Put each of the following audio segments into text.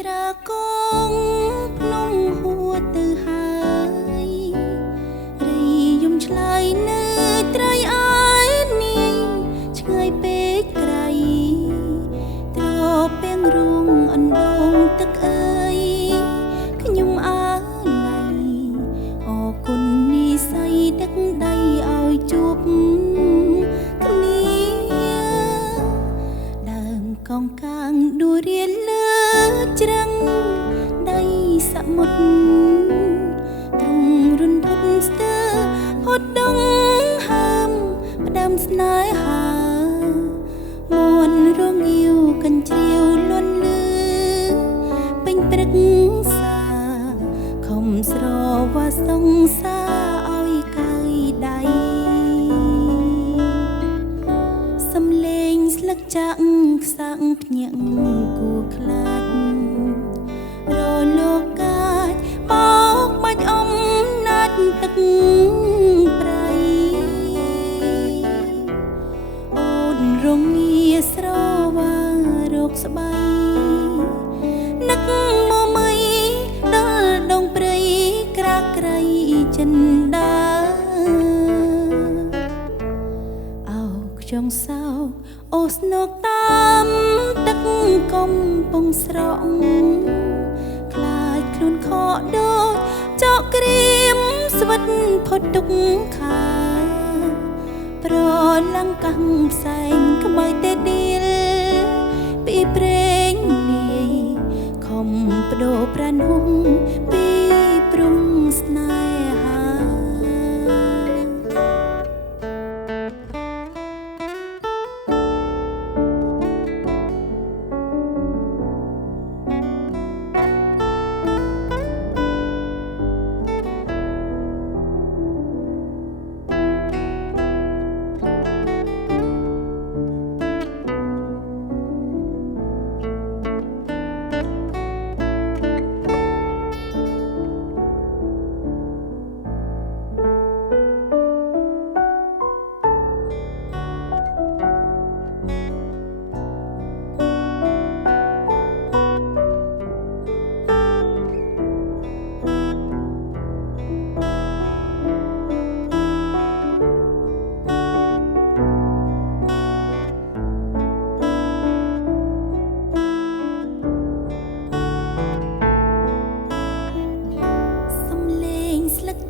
ត្រាកងភ្នំហួរទៅហើយរីយំឆ្លើយនៅត្រីអើយនាយឆ្ងាយពេកក្រៃត្រពាំងរួងអណ្ដូងទឹកអើយខ្ញុំអើឡៃអរគុណនីស័យដឹកដៃឲ្យជួបគ្នាដើមកងកាងដួលរៀនលើច្រឹងដៃសមុទ្រទ្រង់រុនផុតស្ទើផុតដងហើមផ្ដាំស្នេហាមួនរងាវកញ្ជ្រៀវលន់លឺពេញព្រឹកសាខំស្រវាសងសាឲ្យកាយដៃសំលេងស្លឹកចាក់ខ្សាក់ភ្ញាក់គួខ្លាចរលោកកាចបោកបាច់អំណាចទឹកប្រៃអូនរងាស្រវារោគស្បៃនឹកមកមីដល់ដងព្រៃក្រាក្រៃចិនដាអោខ្យងសោកអូស្នុកតាមទឹកកំពង់ស្រក់ខ្លាចខ្លួនខកដូចចកក្រៀមស្វិតផុតទុកខាប្រឡាំងកាំងផ្សែងក្បែរតែឌីលពីព្រេងនាយខំបដូរប្រានហុងពីព្រុងស្នេហា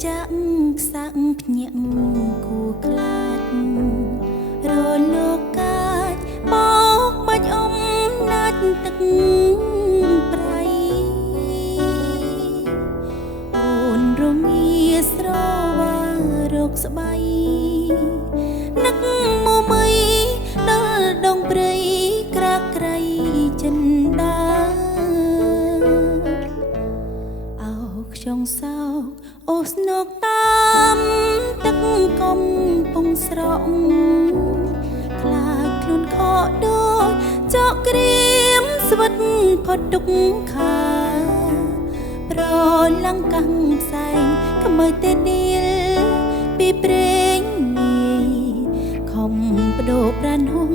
ចាក់ខ្សាក់ភ្ញាក់គួខ្លាចរលោកកាចបោកបាច់អំណាចទឹកប្រៃអូនរងាស្រវារោគស្បៃនឹកមកមីដល់ដងព្រៃក្រាក្រៃចិនដាអោខ្យងសោកអូស្នុកតាមទឹកកំពង់ស្រក់ខ្លាចខ្លួនខកដូចចកក្រៀមស្វិតផុតទុកខាប្រឡាំងកាំងផ្សែងក្មើតែឌីលពីព្រេងនាយខំបដូរប្រានហុង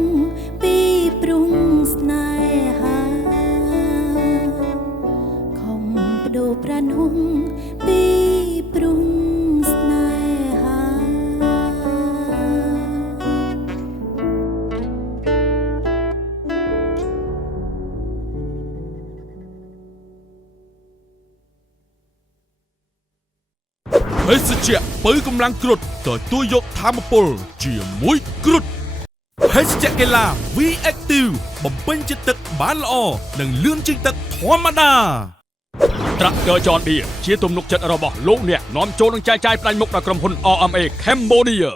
ពីព្រុងស្នេហាខំបដូរប្រានហុងពីព្រុងស្នេហា ភេសជ្ជៈបើកម្លាំងគ្រុឌទទួលយកធម្មពលជាមួយគ្រុឌភេសជ្ជៈកីឡា V-Active បំពេញជាតិទឹកបានល្អនិងលឿនជាងទឹកធម្មតាត្រាក់ទ័រចនឌីជាទំនុកចិត្តរបស់លោកអ្នកនាំចូលនឹងចែកចាយផ្ដាច់មុខដល់ក្រុមហ៊ុន RMA Cambodia